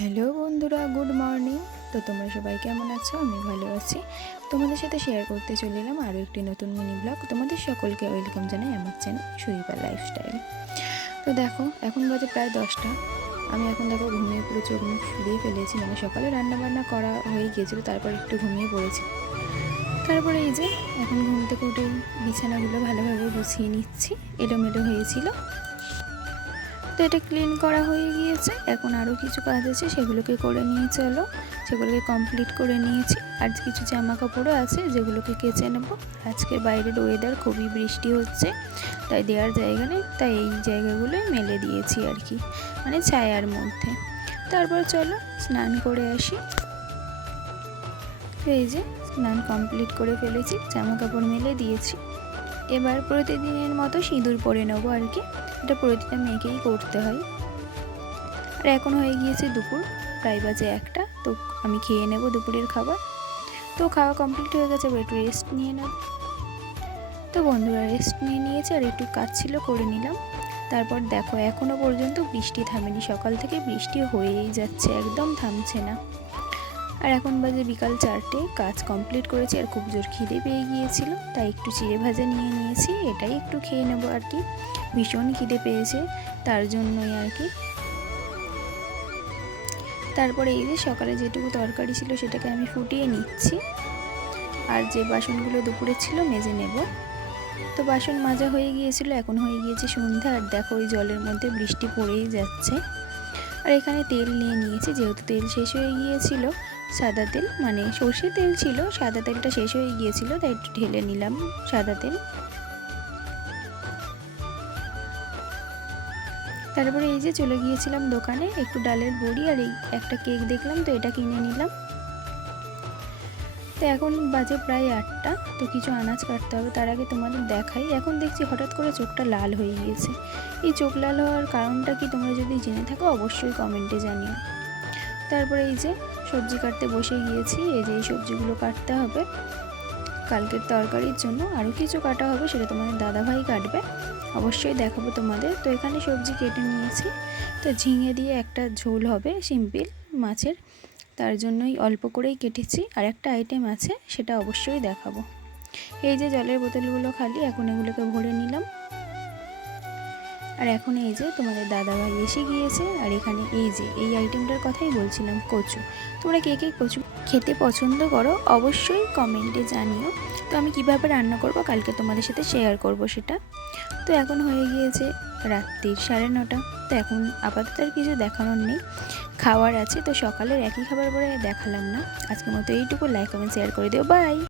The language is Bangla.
হ্যালো বন্ধুরা, গুড মর্নিং। তো তোমরা সবাই কেমন আছো? আমি ভালো আছি। তোমাদের সাথে শেয়ার করতে চলে এলাম আরও একটি নতুন মিনি ব্লগ। তোমাদের সকলকে ওয়েলকাম জানাই আমার চ্যানেল সুদীপা লাইফস্টাইল। তো দেখো, এখন বাজে প্রায় 10টা। আমি এখন দেখো ঘুমিয়ে পুরো চোখ মুখ ফুলিয়ে ফেলেছি, মানে সকালে রান্নাবান্না করা হয়ে গিয়েছিলো, তারপর একটু ঘুমিয়ে পড়েছি। তারপরে এই যে এখন ঘুম থেকে উঠে বিছানাগুলো ভালোভাবে গুছিয়ে নিচ্ছি, এলোমেলো হয়েছিল। তো এটা ক্লিন করা হয়ে গিয়েছে, এখন আরও কিছু কাজ আছে, সেগুলোকে করে নিয়ে চলো। সেগুলোকে কমপ্লিট করে নিয়েছি। আর কিছু জামা কাপড়ও আছে যেগুলোকে কেচে নেব। আজকে বাইরের ওয়েদার খুবই বৃষ্টি হচ্ছে, তাই দেওয়ার জায়গা নেই, তাই এই জায়গাগুলোই মেলে দিয়েছি আর কি, মানে ছায়ার মধ্যে। তারপর চলো স্নান করে আসি। তো এই যে স্নান কমপ্লিট করে ফেলেছি, জামা কাপড় মেলে দিয়েছি। এবার প্রতিদিনের মতো সিঁদুর পরে নেবো আর কি, এটা প্রতিটা মেয়েকেই করতে হয়। আর এখন হয়ে গিয়েছে দুপুর, প্রায় বাজে 1টা। তো আমি খেয়ে নেব দুপুরের খাবার। তো খাওয়া কমপ্লিট হয়ে গেছে, এবার একটু রেস্ট নিয়ে নেব। তো বন্ধুরা রেস্ট নিয়ে নিয়েছে, আর একটু কাজ ছিল করে নিলাম। তারপর দেখো এখনও পর্যন্ত বৃষ্টি থামেনি, সকাল থেকে বৃষ্টি হয়েই যাচ্ছে, একদম থামছে না। আর এখন বাজে বিকাল 4টে, কাজ কমপ্লিট করেছি, আর খুব জোর খিদে পেয়ে গিয়েছিল, তাই একটু চিড়ে ভাজা নিয়ে নিয়েছি, এটাই একটু খেয়ে নেবো আর কি। ভীষণ খিদে পেয়েছে, তার জন্যই আর কি। তারপরে এই যে সকালে যেটুকু তরকারি ছিল সেটাকে আমি ফুটিয়ে নিচ্ছি, আর যে বাসনগুলো দুপুরে ছিল মেজে নেব। তো বাসন মাজা হয়ে গিয়েছিল, এখন হয়ে গিয়েছে সন্ধ্যা, আর দেখো ওই জলের মধ্যে বৃষ্টি পড়েই যাচ্ছে। আর এখানে তেল নিয়ে নিয়েছি, যেহেতু তেল শেষ হয়ে গিয়েছিল, সাদা তেল মানে সর্ষের তেল ছিল, সাদা তেলটা শেষ হয়ে গিয়েছিল, তাই একটু ঢেলে নিলাম সাদা তেল। তারপরে এই যে চলে গিয়েছিলাম দোকানে, একটু ডালের বড়ি আর এই একটা কেক দেখলাম, তো এটা কিনে নিলাম। তো এখন বাজে প্রায় 8টা, তো কিছু আনাজ কাটতে হবে, তার আগে তোমাদের দেখাই। এখন দেখছি হঠাৎ করে চোখটা লাল হয়ে গিয়েছে। এই চোখ লাল হওয়ার কারণটা কি তোমরা যদি জেনে থাকো অবশ্যই কমেন্টে জানিও। তারপরে এই যে সবজি কাটতে বসে গিয়েছি, এই যে এই সবজিগুলো কাটতে হবে কালকের তরকারির জন্য। আরও কিছু কাটা হবে, সেটা তোমাদের দাদাভাই কাটবে, অবশ্যই দেখাবো তোমাদের। তো এখানে সবজি কেটে নিয়েছি। তো ঝিঙে দিয়ে একটা ঝোল হবে সিম্পল মাছের, তার জন্যই অল্প করেই কেটেছি। আর একটা আইটেম আছে, সেটা অবশ্যই দেখাবো। এই যে জলের বোতলগুলো খালি, এখন এগুলোকে ভরে নিলাম। আর এখন এই যে তোমাদের দাদাভাই এসে গিয়েছে, আর এখানে এই যে এই আইটেমটার কথাই বলছিলাম, কচু। তোমরা কে কে কচু খেতে পছন্দ করো অবশ্যই কমেন্টে জানিও। তো আমি কিভাবে রান্না করব কালকে তোমাদের সাথে শেয়ার করব সেটা। তো এখন হয়ে গিয়েছে রাত্রির 9:30। তো এখন আপাতত আর কিছু দেখানোর নেই, খাওয়ার আছে। তো সকালের একই খাবার পরে দেখালাম না। আজকের মতো এইটুকু, লাইক কমেন্ট শেয়ার করে দিও, বাই।